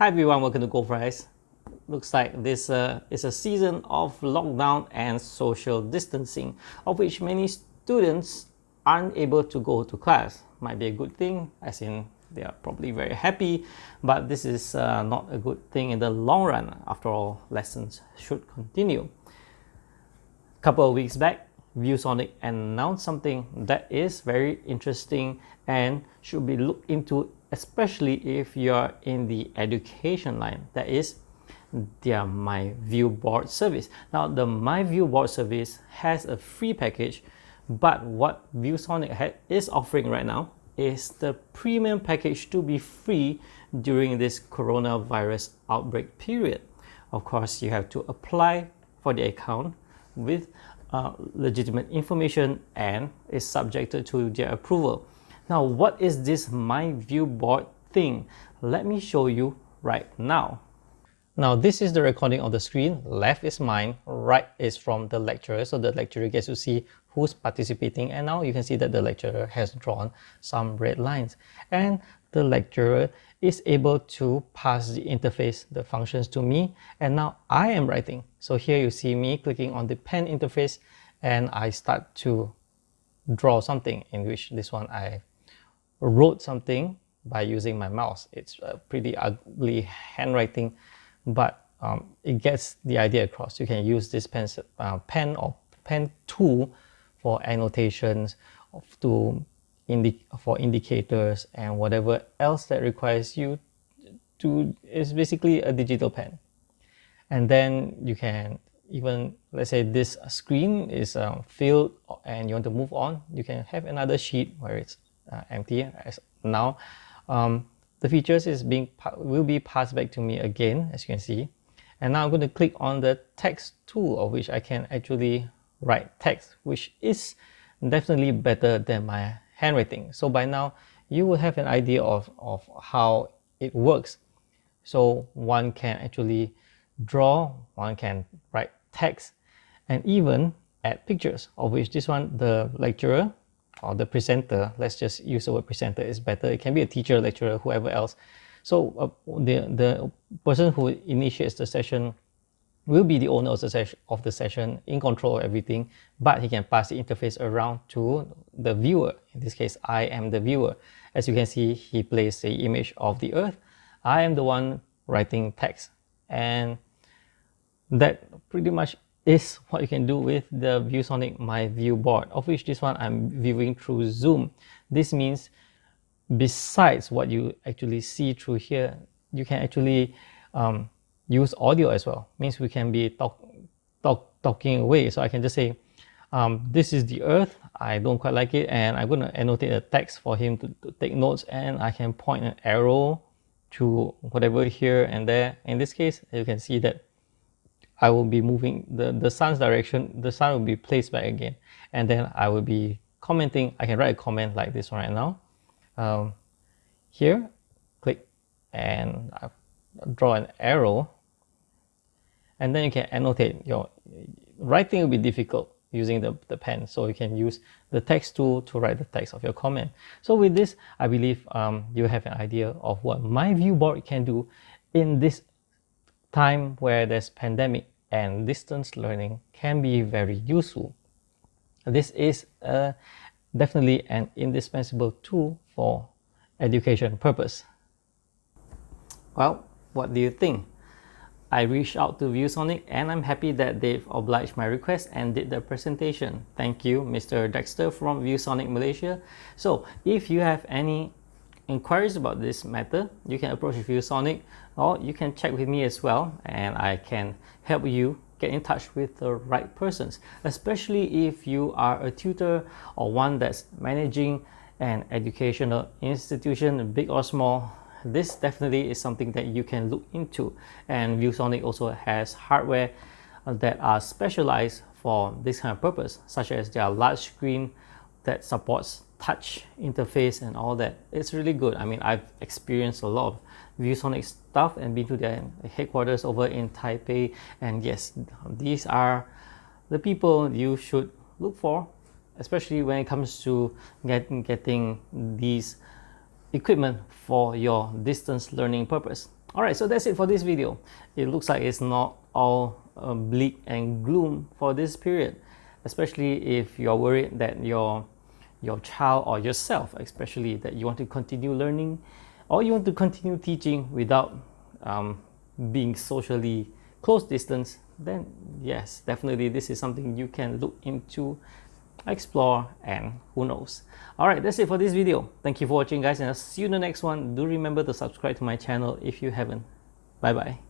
Hi everyone, welcome to Goldfries. Looks like this is a season of lockdown and social distancing, of which many students aren't able to go to class. Might be a good thing, as in they are probably very happy, but this is not a good thing in the long run. After all, lessons should continue. A couple of weeks back, ViewSonic announced something that is very interesting and should be looked into, especially if you're in the education line. That is their myViewBoard service. Now, the myViewBoard service has a free package, but what ViewSonic is offering right now is the premium package to be free during this coronavirus outbreak period. Of course, you have to apply for the account with legitimate information and is subjected to their approval. Now, what is this myViewBoard thing? Let me show you right now. Now, this is the recording of the screen. Left is mine, right is from the lecturer. So the lecturer gets to see who's participating. And now you can see that the lecturer has drawn some red lines. And the lecturer is able to pass the interface, the functions to me. And now I am writing. So here you see me clicking on the pen interface and I start to draw something, in which this one I wrote something by using my mouse. It's a pretty ugly handwriting, but it gets the idea across. You can use this pen or pen tool for annotations, for indicators, and whatever else that requires you to. Is basically a digital pen. And then you can even, let's say this screen is filled and you want to move on, you can have another sheet where it's empty. As now the features will be passed back to me again, as you can see. And now I'm going to click on the text tool, of which I can actually write text, which is definitely better than my handwriting. So by now you will have an idea of how it works. So one can actually draw, one can write text, and even add pictures, of which this one, the lecturer or the presenter, let's just use the word presenter, is better. It can be a teacher, lecturer, whoever else. So the person who initiates the session will be the owner of the session, in control of everything, but he can pass the interface around to the viewer. In this case, I am the viewer. As you can see, he plays the image of the earth. I am the one writing text, and that pretty much is what you can do with the ViewSonic myViewBoard, of which this one I'm viewing through Zoom. This means besides what you actually see through here, you can actually use audio as well. Means we can be talking away. So I can just say, this is the earth, I don't quite like it, and I'm going to annotate a text for him to take notes, and I can point an arrow to whatever here and there. In this case, you can see that I will be moving the sun's direction. The sun will be placed back again, and then I will be commenting. I can write a comment like this one right now. Here, click, and I draw an arrow, and then you can annotate. Your writing will be difficult using the pen, so you can use the text tool to write the text of your comment. So with this, I believe you have an idea of what myViewBoard can do in this time where there's pandemic and distance learning can be very useful. This is definitely an indispensable tool for education purpose. Well, what do you think? I reached out to ViewSonic and I'm happy that they've obliged my request and did the presentation. Thank you, Mr. Dexter from ViewSonic Malaysia. So if you have any inquiries about this matter, you can approach ViewSonic, or you can check with me as well, and I can help you get in touch with the right persons, especially if you are a tutor or one that's managing an educational institution, big or small. This definitely is something that you can look into, and ViewSonic also has hardware that are specialized for this kind of purpose, such as their large screen that supports touch interface and all that. It's really good. I mean, I've experienced a lot of ViewSonic stuff and been to their headquarters over in Taipei, and yes, these are the people you should look for, especially when it comes to getting these equipment for your distance learning purpose. All right, so that's it for this video. It looks like it's not all bleak and gloom for this period, especially if you're worried that your child or yourself, especially, that you want to continue learning or you want to continue teaching without being socially close distance. Then yes, definitely this is something you can look into, explore, and who knows. All right, that's it for this video. Thank you for watching, guys, and I'll see you in the next one. Do remember to subscribe to my channel if you haven't. Bye bye.